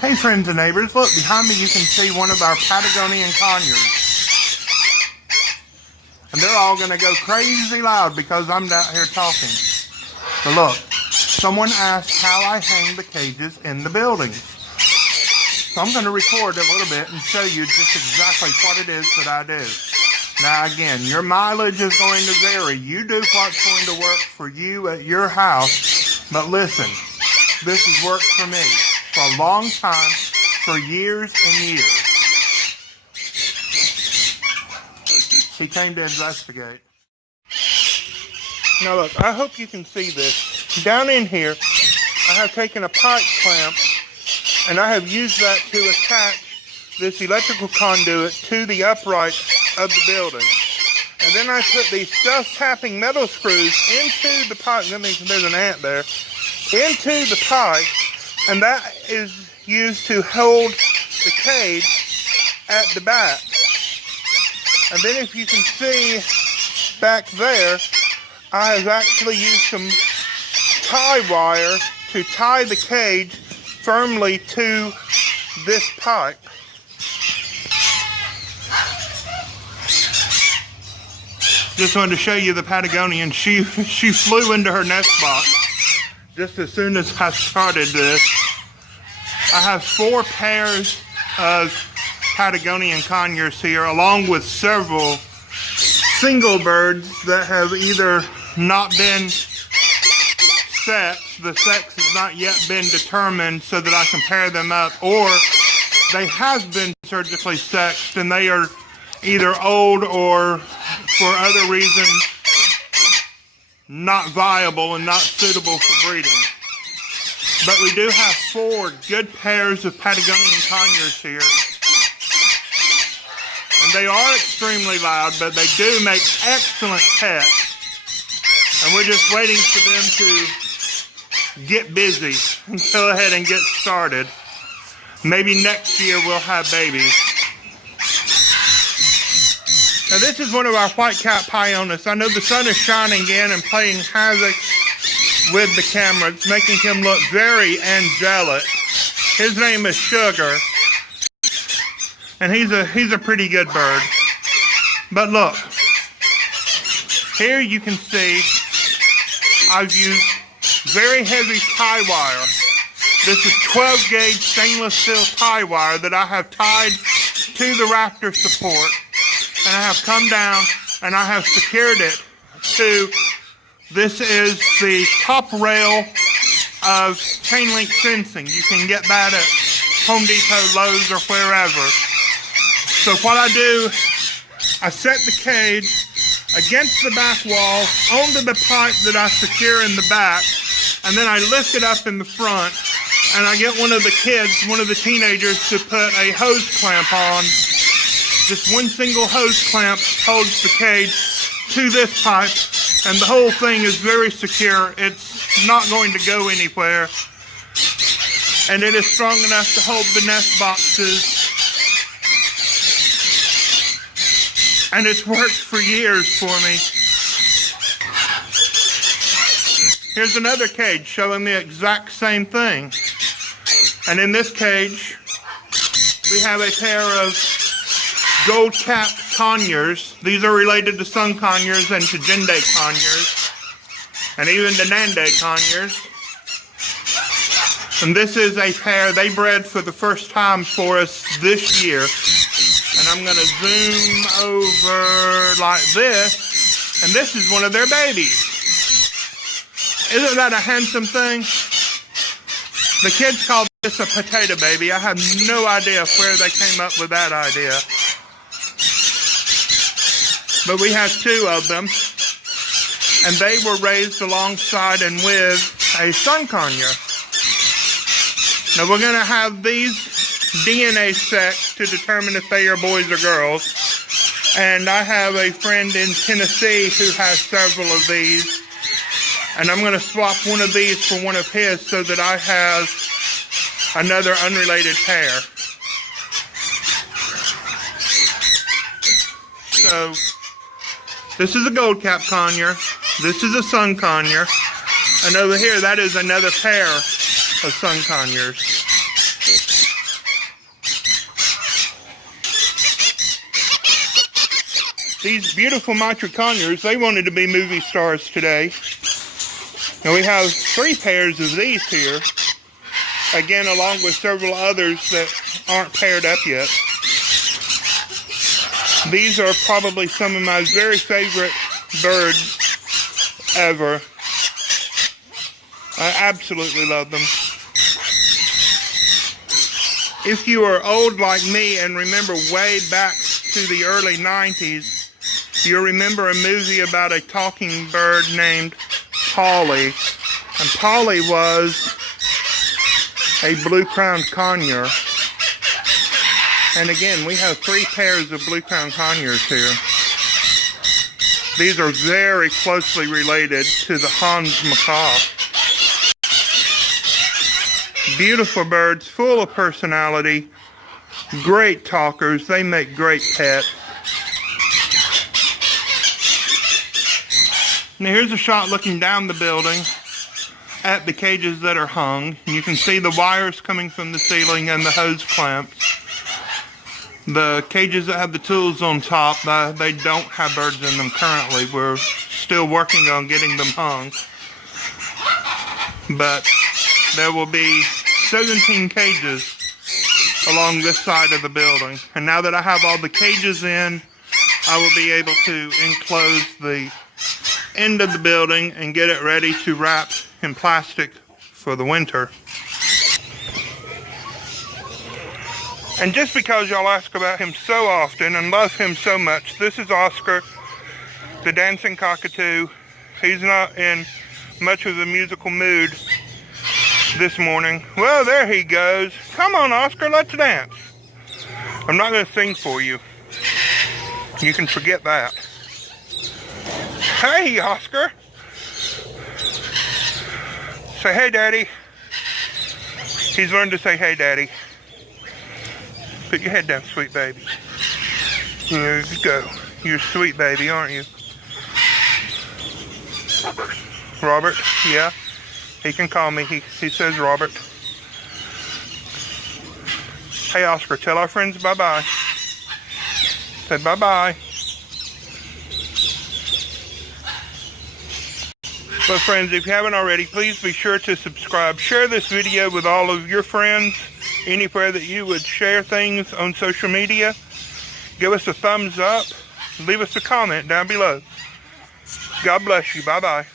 Hey friends and neighbors, look, behind me you can see one of our Patagonian conures. And they're all going to go crazy loud because I'm out here talking. So look, someone asked how I hang the cages in the buildings. So I'm going to record a little bit and show you just exactly what it is that I do. Now again, your mileage is going to vary. You do what's going to work for you at your house. But listen, this has worked for me for a long time, for years and years. He came to investigate. Now look, I hope you can see this. Down in here, I have taken a pipe clamp and I have used that to attach this electrical conduit to the upright of the building. And then I put these self-tapping metal screws into the pipe. There's an ant there. Into the pipe, and that is used to hold the cage at the back. And then if you can see back there, I have actually used some tie wire to tie the cage firmly to this pipe. Just wanted to show you the Patagonian. She flew into her nest box just as soon as I started this. I have 4 pairs of Patagonian conures here, along with several single birds that have either not been sexed, the sex has not yet been determined so that I can pair them up, or they have been surgically sexed and they are either old or for other reasons not viable and not suitable for breeding. But we do have 4 good pairs of Patagonian conures here. And they are extremely loud, but they do make excellent pets. And we're just waiting for them to get busy and go ahead and get started. Maybe next year we'll have babies. Now this is one of our white-capped Pionus. I know the sun is shining in and playing havoc with the camera. It's making him look very angelic. His name is Sugar. And he's a pretty good bird. But look, here you can see I've used very heavy tie wire. This is 12 gauge stainless steel tie wire that I have tied to the rafter support. And I have come down and I have secured it to, this is the top rail of chain link fencing. You can get that at Home Depot, Lowe's, or wherever. So what I do, I set the cage against the back wall onto the pipe that I secure in the back, and then I lift it up in the front, and I get one of the kids, one of the teenagers, to put a hose clamp on. Just one single hose clamp holds the cage to this pipe, and the whole thing is very secure. It's not going to go anywhere, and it is strong enough to hold the nest boxes, and it's worked for years for me. Here's another cage showing the exact same thing, and in this cage we have a pair of gold-capped conures. These are related to sun conures and to Jinde conures, and even to Nande conures. And this is a pair they bred for the first time for us this year. And I'm going to zoom over like this, and this is one of their babies. Isn't that a handsome thing? The kids call this a potato baby. I have no idea where they came up with that idea. But we have 2 of them, and they were raised alongside and with a sun conure. Now we're going to have these DNA sexed to determine if they are boys or girls. And I have a friend in Tennessee who has several of these, and I'm going to swap one of these for one of his so that I have another unrelated pair. So this is a gold-capped conure. This is a sun conure. And over here, that is another pair of sun conures. these beautiful mitra conures, they wanted to be movie stars today. And we have 3 pairs of these here. Again, along with several others that aren't paired up yet. These are probably some of my very favorite birds ever. I absolutely love them. If you are old like me and remember way back to the early 90s, you'll remember a movie about a talking bird named Polly. And Polly was a blue-crowned conure. And again, we have 3 pairs of blue-crowned conures here. These are very closely related to the Hans macaw. Beautiful birds, full of personality, great talkers. They make great pets. Now here's a shot looking down the building at the cages that are hung. You can see the wires coming from the ceiling and the hose clamps. The cages that have the tools on top, they don't have birds in them currently. We're still working on getting them hung. But there will be 17 cages along this side of the building. And now that I have all the cages in, I will be able to enclose the end of the building and get it ready to wrap in plastic for the winter. And just because y'all ask about him so often and love him so much, this is Oscar, the dancing cockatoo. He's not in much of a musical mood this morning. Well, there he goes. Come on, Oscar, let's dance. I'm not going to sing for you. You can forget that. Hey, Oscar. Say, hey, Daddy. He's learned to say, hey, Daddy. Put your head down, sweet baby. There you go. You're a sweet baby, aren't you? Robert, yeah. He can call me. He says Robert. Hey, Oscar, tell our friends bye-bye. Say bye-bye. But friends, if you haven't already, please be sure to subscribe. Share this video with all of your friends. Anywhere that you would share things on social media. Give us a thumbs up. Leave us a comment down below. God bless you. Bye-bye.